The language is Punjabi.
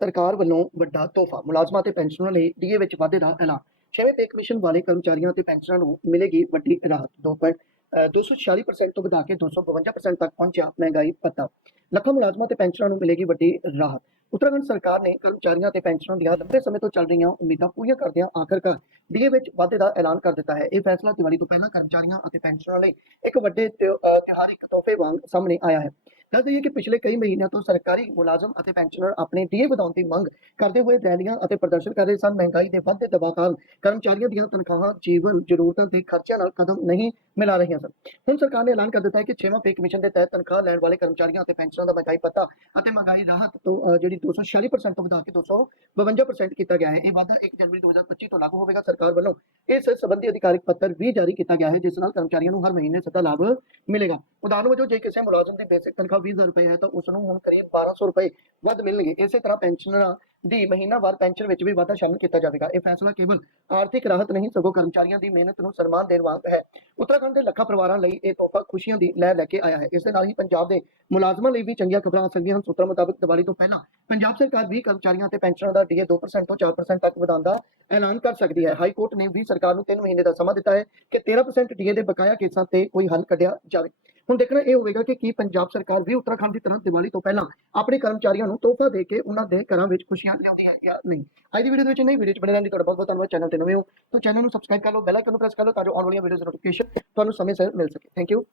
ਸਰਕਾਰ ਵੱਲੋਂ ਵੱਡਾ ਤੋਹਫਾ, ਮੁਲਾਜ਼ਮਾਂ ਤੇ ਪੈਨਸ਼ਨਰਾਂ ਲਈ ਡੀਏ ਵਿੱਚ ਵਾਧੇ ਦਾ ਐਲਾਨ। ਛੇਵੇਂ ਪੇ ਕਮਿਸ਼ਨ ਵਾਲੇ ਕਰਮਚਾਰੀਆਂ ਤੇ ਪੈਨਸ਼ਨਰਾਂ ਨੂੰ ਮਿਲੇਗੀ ਵੱਡੀ ਰਾਹਤ। 246% ਤੋਂ ਵਧਾ ਕੇ 252% ਤੱਕ ਪਹੁੰਚਿਆ ਮਹਿੰਗਾਈ ਭੱਤਾ ਲੱਖਾਂ ਮੁਲਾਜ਼ਮਾਂ ਤੇ ਪੈਨਸ਼ਨਰਾਂ ਨੂੰ ਮਿਲੇਗੀ ਵੱਡੀ ਰਾਹਤ। ਉੱਤਰਾਖੰਡ ਸਰਕਾਰ ਨੇ ਕਰਮਚਾਰੀਆਂ ਤੇ ਪੈਨਸ਼ਨਰਾਂ ਦੀਆਂ ਲੰਬੇ ਸਮੇਂ ਤੋਂ ਚੱਲ ਰਹੀਆਂ ਉਮੀਦਾਂ ਪੂਰੀਆਂ ਕਰਦਿਆਂ ਆਖਰਕਾਰ ਡੀਏ ਵਿੱਚ ਵਾਧੇ ਦਾ ਐਲਾਨ ਕਰ ਦਿੱਤਾ ਹੈ। ਇਹ ਫੈਸਲਾ ਦੀਵਾਲੀ ਤੋਂ ਪਹਿਲਾਂ ਕਰਮਚਾਰੀਆਂ ਅਤੇ ਪੈਨਸ਼ਨਰਾਂ ਲਈ ਇੱਕ ਵੱਡੇ ਤਿਉ- ਤਿਉਹਾਰਿਕ ਤੋਹਫੇ ਵਾਂਗ ਸਾਹਮਣੇ ਆਇਆ ਹੈ। ਦੱਸ ਦਈਏ ਕਿ ਪਿਛਲੇ ਕਈ ਮਹੀਨਿਆਂ ਤੋਂ ਸਰਕਾਰੀ ਮੁਲਾਜ਼ਮ ਅਤੇ ਪੈਨਸ਼ਨਰ ਆਪਣੇ ਡੀਏ ਵਧਾਉਣ ਦੀ ਮੰਗ ਕਰਦੇ ਹੋਏ ਰੈਲੀਆਂ ਅਤੇ ਪ੍ਰਦਰਸ਼ਨ ਕਰ ਰਹੇ ਸਨ। ਮਹਿੰਗਾਈ ਦੇ ਵੱਧਦੇ ਦਬਾਅ ਕਾਰਨ ਕਰਮਚਾਰੀਆਂ ਦੀਆਂ ਤਨਖਾਹਾਂ ਜੀਵਨ ਜ਼ਰੂਰਤਾਂ ਦੇ ਖਰਚਿਆਂ ਨਾਲ ਕਦਮ ਨਹੀਂ ਮਿਲਾ ਰਹੀਆਂ ਸਨ। ਹੁਣ ਸਰਕਾਰ ਨੇ ਐਲਾਨ ਕਰ ਦਿੱਤਾ ਹੈ ਕਿ 6ਵਾਂ ਪੇ ਕਮਿਸ਼ਨ ਦੇ ਤਹਿਤ ਤਨਖਾਹ ਲੈਣ ਵਾਲੇ ਕਰਮਚਾਰੀਆਂ ਅਤੇ ਪੈਨਸ਼ਨਰਾਂ ਦਾ ਮਹਿੰਗਾਈ ਭੱਤਾ ਅਤੇ ਮਹਿੰਗਾਈ ਰਾਹਤ ਤੋਂ ਅਹ, ਜਿਹੜੀ 246% ਤੋਂ ਵਧਾ ਕੇ 252% ਕੀਤਾ ਗਿਆ ਹੈ। ਇਹ ਵਾਧਾ 1 ਜਨਵਰੀ 2025 ਤੋਂ ਲਾਗੂ ਹੋਵੇਗਾ। ਸਰਕਾਰ ਵੱਲੋਂ ਇਸ ਸੰਬੰਧੀ ਅਧਿਕਾਰਿਕ ਪੱਤਰ ਵੀ ਜਾਰੀ ਕੀਤਾ ਗਿਆ ਹੈ ਜਿਸ ਨਾਲ ਕਰਮਚਾਰੀਆਂ ਨੂੰ ਹਰ ਮਹੀਨੇ ਸੱਦਾ ਲਾਭ ਮਿਲੇਗਾ। ਉਦਾਹਰਨ ਵਜੋਂ ਜੇ ਕਿਸੇ ਮੁਲਾਜ਼ਮ ਦੀ ਬੇਸਿਕ ਤਨਖਾਹ 20000 ਰੁਪਏ ਹੈ ਤਾਂ ਉਸ ਨੂੰ ਹੁਣ ਕਰੀਬ 1200 ਰੁਪਏ ਵੱਧ ਮਿਲਣਗੇ। ਇਸੇ ਤਰ੍ਹਾਂ ਪੈਨਸ਼ਨਰਾਂ ਦੀ ਮਹੀਨਾਵਾਰ ਪੈਨਸ਼ਨ ਵਿੱਚ ਵੀ ਵਾਧਾ ਸ਼ਾਮਿਲ ਕੀਤਾ ਜਾਵੇਗਾ। ਇਹ ਫੈਸਲਾ ਕੇਵਲ ਆਰਥਿਕ ਰਾਹਤ ਨਹੀਂ, ਸਗੋਂ ਕਰਮਚਾਰੀਆਂ ਦੀ ਮਿਹਨਤ ਨੂੰ ਸਨਮਾਨ ਦੇਣ ਵਾਂਗ ਹੈ। ਉੱਤਰਾਖੰਡ ਦੇ ਲੱਖਾਂ ਪਰਿਵਾਰਾਂ ਲਈ ਇਹ ਤੋਹਫਾ ਖੁਸ਼ੀਆਂ ਦੀ ਲਹਿਰ ਲੈ ਕੇ ਆਇਆ ਹੈ। ਇਸ ਦੇ ਨਾਲ ਹੀ ਪੰਜਾਬ ਦੇ ਮੁਲਾਜ਼ਮਾਂ ਲਈ ਵੀ ਚੰਗੀਆਂ ਖਬਰਾਂ ਆ ਸਕਦੀਆਂ ਹਨ। ਸੂਤਰਾਂ ਮੁਤਾਬਕ ਦੀਵਾਲੀ ਤੋਂ ਪਹਿਲਾਂ ਪੰਜਾਬ ਸਰਕਾਰ ਵੀ ਕਰਮਚਾਰੀਆਂ ਤੇ ਪੈਨਸ਼ਨਰਾਂ ਦਾ ਡੀਏ 2% ਤੋਂ 4% ਤੱਕ ਵਧਾਉਣ ਦਾ ਐਲਾਨ ਕਰ ਸਕਦੀ ਹੈ। ਹਾਈ ਕੋਰਟ ਨੇ ਵੀ ਸਰਕਾਰ ਨੂੰ 3 ਮਹੀਨੇ ਦਾ ਸਮਾਂ ਦਿੱਤਾ ਹੈ ਕਿ 13% ਡੀਏ ਦੇ ਬਕਾਇਆ ਕੇਸਾਂ ਤੇ ਕੋਈ ਹੱਲ ਕੱਢਿਆ ਜਾਵੇ। ਹੁਣ ਦੇਖਣਾ ਇਹ ਹੋਵੇਗਾ ਕਿ ਕੀ ਪੰਜਾਬ ਸਰਕਾਰ ਵੀ ਉੱਤਰਾਖੰਡ ਦੀ ਤਰ੍ਹਾਂ ਦੀਵਾਲੀ ਤੋਂ ਪਹਿਲਾਂ ਆਪਣੇ ਕਰਮਚਾਰੀਆਂ ਨੂੰ ਤੋਹਫਾ ਦੇ ਕੇ ਉਹਨਾਂ ਦੇ ਘਰਾਂ ਵਿੱਚ ਖੁਸ਼ੀਆਂ ਲਿਆਉਂਦੀ ਹੈ ਜਾਂ ਨਹੀਂ। ਅੱਜ ਦੀ ਵੀਡੀਓ ਦੇ ਵਿੱਚ ਨਹੀਂ ਵੀਡੀਓ ਚ ਬਣੇ ਰਹਿਣ ਲਈ ਤੁਹਾਡਾ ਬਹੁਤ ਬਹੁਤ ਧੰਨਵਾਦ। ਚੈਨਲ ਤੇ ਨਵੇਂ ਹੋ ਤਾਂ ਚੈਨਲ ਨੂੰ ਸਬਸਕ੍ਰਾਈਬ ਕਰ ਲਓ ਬੈਲ ਆਈਕਨ ਨੂੰ ਪ੍ਰੈਸ ਕਰ ਲਓ ਤਾਂ ਜੋ ਆਉਣ ਵਾਲੀਆਂ ਵੀਡੀਓਜ਼ ਨੋਟੀਫਿਕੇਸ਼ਨ ਤੁਹਾਨੂੰ ਸਮੇਂ ਸਿਰ ਮਿਲ ਸਕੇ। Thank you